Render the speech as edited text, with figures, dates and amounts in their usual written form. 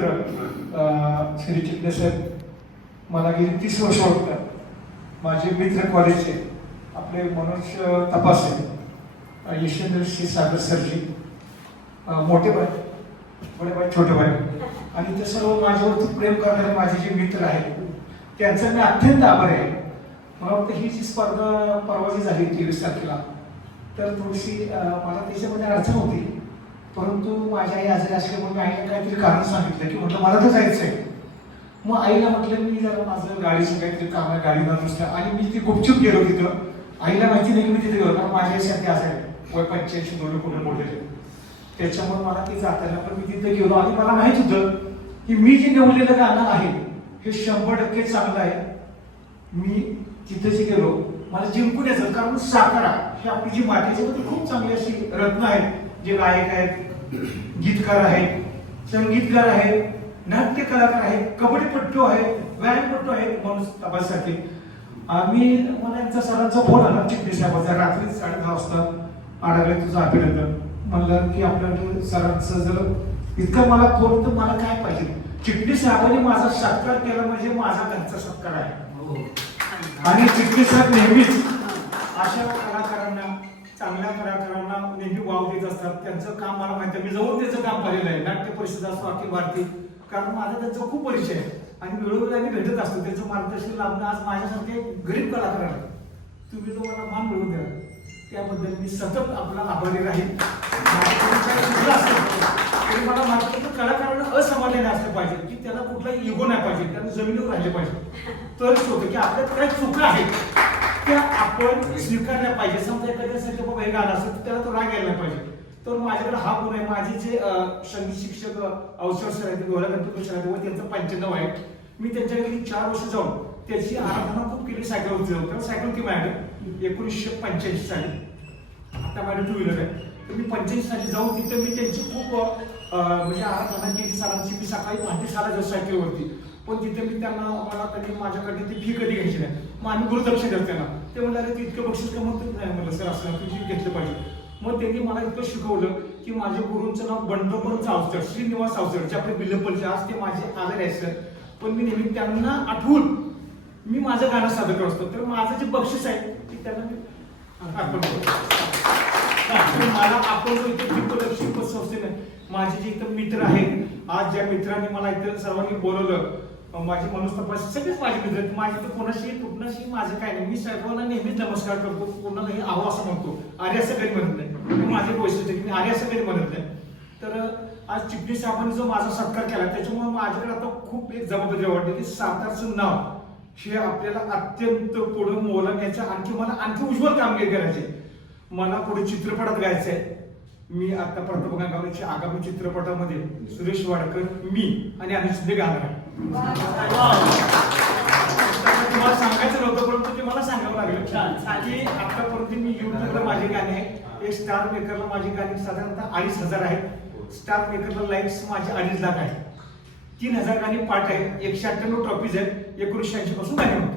मित्र श्री चिटणे साहेब मला गेली 30 वर्ष ओळखतात. माझे मित्र कॉलेजचे आपले मनोज तपासे, यशेंद्र श्री सागर सरजी, मोठे भाई, बडे भाई, छोटे भाई आणि ते सर्व माझ्यावरती प्रेम करणारे माझे जे मित्र आहेत त्यांचा मी अत्यंत आभार आहे. मला वाटतं ही जी स्पर्धा परवाची झाली 23 तारखेला, तर थोडीशी मला त्याच्यामध्ये अडचण होती, परंतु माझ्या आई आजारी असल्यामुळे मी आईला काहीतरी कारण सांगितलं की म्हटलं मला तर जायचं आहे. मग आईला म्हटलं मी जरा माझं गाडीचं काहीतरी काम आहे, गाडी न नुसतं, आणि मी ती गुपचूप गेलो तिथं. आईला माहिती नाही की मी तिथे गेलो, कारण माझ्या आईसाठी असायला वय 85 दोन कुठे मोठे, त्याच्यामुळे मला ते जाताना पण मी तिथे गेलो आणि मला माहित होतं की मी जे निवडलेलं गाणं आहे हे 100% चांगलं आहे. मी तिथे जे गेलो मला जिंकून यायचं, कारण सातारा ही आपली जी मातीच्यामध्ये खूप चांगली अशी रत्न आहेत, जे गायक आहेत, गीतकार आहेत, संगीतकार आहेत, नाट्य कलाकार आहेत, कबड्डीपट्टू आहेत, व्यायामपट्टू आहेत, मनोज तपासासाठी. मला यांचा सरांचा फोन आला चिटणे साहेबांचा रात्री 10:30 वाजता, आढळले तुझं अभिनंदन. म्हणलं की आपल्याला सरांचं जर इतकं मला फोन, तर मला काय पाहिजे. चिटणे साहेबांनी माझा सत्कार केला म्हणजे माझा त्यांचा सत्कार आहे. आणि चिटणे साहेब नेहमीच अशा कलाकारांना, चांगल्या कलाकारांना नेहमी वाव देत असतात. त्यांचं काम मला माहिती आहे, मी जवळ त्याचं काम पाहिलेलं आहे. नाट्य परिषद असो, अखिल भारतीय, कारण माझा त्यांचा खूप परिचय आहे आणि वेळोवेळी आम्ही भेटत असतो. त्यांचं मार्गदर्शन लाभणं आज माझ्यासारखे गरीब कलाकार आहे. तुम्ही जो मला मान मिळवून द्या त्याबद्दल मी सतत आपला आभारी राहील. मला माहिती की कलाकारांना असमाधानी असलं पाहिजे, की त्याला कुठलाही इगो नाही पाहिजे, त्यांना जमिनीवर राहिले पाहिजे. तरच होतं की आपल्यात काही चुका आहेत त्या आपण स्वीकारल्या पाहिजे. समजा एखाद्यासाठी बाबा हे गाणं असेल तर त्याला तो राग यायला पाहिजे. तर माझ्याकडे हा गुण आहे. माझे जे संगीत शिक्षक अवसर सर आहेत, गोरा गणपती सर आहेत, त्यांचं 95 आहे. मी त्यांच्याकडे गेली 4 वर्ष जाऊन त्याची आराधना खूप केली. सायकलवरती जाऊन, कारण सायकल ती माझ्याकडे 1985 साली, आता माझ्या 2 व्हीलर आहे. तर मी 85 साली जाऊन तिथे मी त्यांची खूप म्हणजे आराधना केली सरांची. मी सकाळी 5:30 जाऊ सायकलवरती, पण तिथे मी त्यांना, मला कधी माझ्याकडे ती फी कधी घ्यायची नाही. मग आम्ही गुरुदक्षिणा देतो त्यांना. ते म्हणाले की इतकं बक्षीस का म्हणतो नाही. म्हटलं सर असं तुझी घेतलं पाहिजे. मग त्यांनी मला इतकं शिकवलं की माझ्या गुरूंचं नाव बंडोपंत चावसकर, श्रीनिवास चावसकर, जे आपले बिल्लपल्लीचे आज ते माझे आले आहे सर. पण मी नेहमी त्यांना आठवून मी माझं गाणं सादर करत असतो. तर माझं जे बक्षीस आहे ते त्यांना मी अर्पण करतो. मला आपण इथे दीपलक्ष्मी संस्थेने माझे जे इथं मित्र आहेत, आज ज्या मित्रांनी मला इथं सर्वांनी बोलवलं, माझे मनोज तपासे सगळेच माझे मित्र आहेत. माझे तर कुणाशी माझं काय नाही. मी सर्वांना नेहमीच नमस्कार करतो, कोणालाही आहो असं म्हणतो. आर्य असं कधी म्हणत नाही. माझे वैशिष्ट्य की मी आर्य असं कधी म्हणत नाही. तर आज चिटणे साहेबांनी जो माझा सत्कार केला त्याच्यामुळे माझ्याकडे आता खूप एक जबाबदारी वाटते की सातारचं नाव हे आपल्याला अत्यंत पुढे मोलाण्याचं, आणखी उज्ज्वल कामगिरी करायची. मला पुढे चित्रपटात गायचं आहे. मी आता प्रतिभा गावच्या आगामी चित्रपटामध्ये सुरेश वाडकर, मी आणि अनिल शिंदे गाणार आहे. तुम्हाला सांगायचं नव्हतं, परंतु ते मला सांगावं लागलं की आतापर्यंत मी युट्यूबला माझे गाणे आहेत. एक स्टार मेकरला माझी गाणी साधारणतः 2,500 आहेत. स्टार मेकरला लाईक्स माझे 2.5 लाख आहेत. 3,000 गाणी पाठ आहेत. 198 ट्रॉफीज आहेत. 1980 पासून गाणी होते.